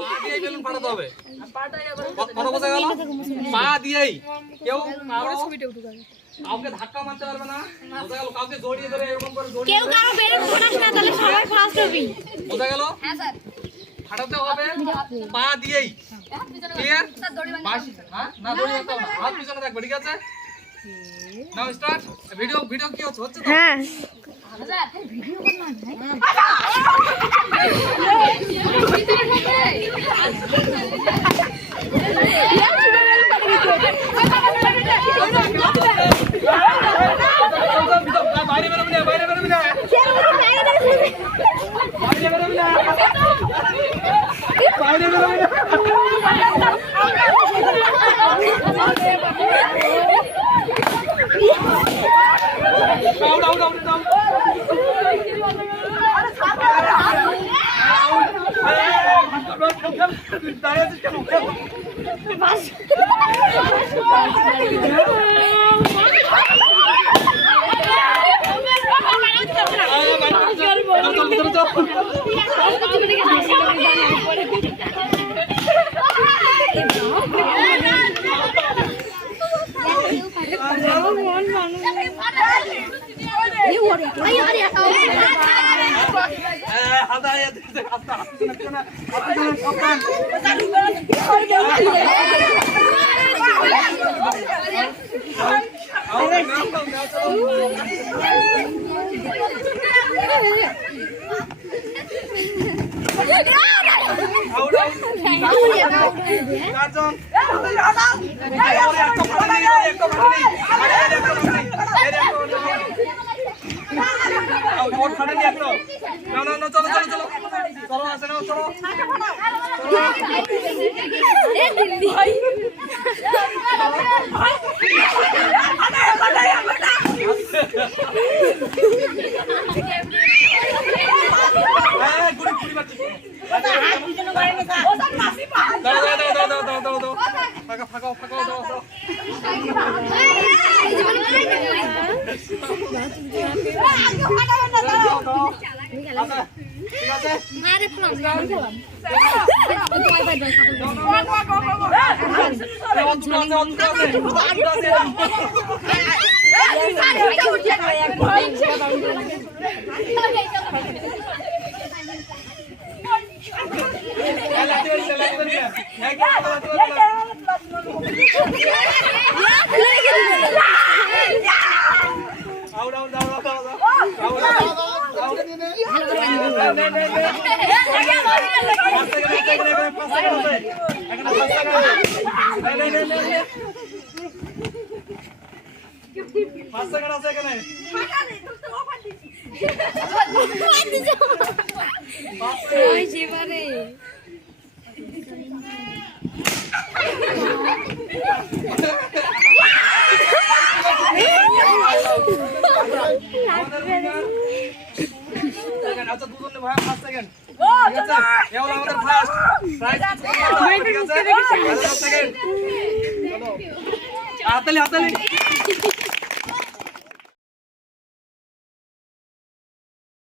পা দিয়েই বেলুন ফাটাতে হবে। কথা বোঝা গেল? পা দিয়েই। কেউ কাউকে ধাক্কা মারতে পারবে না। বোঝা গেল? কাউকে জড়িয়ে ধরে এরকম করে জড়িয়ে কেউ কারো বেলুন ফাটাস না, তাহলে সবাই ফার্স্ট হবি। বোঝা গেল? হ্যাঁ স্যার। ফাটাতে হবে পা দিয়েই। ক্লিয়ার? হ্যাঁ না দড়ি রাখতে হবে না। হাত পিছনে রাখবে, ঠিক আছে? নাও স্টার্ট। ভিডিও কি হচ্ছে তো? হ্যাঁ দাও বাইরে বেরোবি না, বাইরে বেরোবি না, বাইরে বেরোবি না, বাইরে বেরোবি না। আচ্ছা দুজনে ভাই ফার্স্ট সেকেন্ড ঠিক আছে এও আমাদের ফার্স্ট প্রাইজ ঠিক আছে সেকেন্ড চলো হাততালি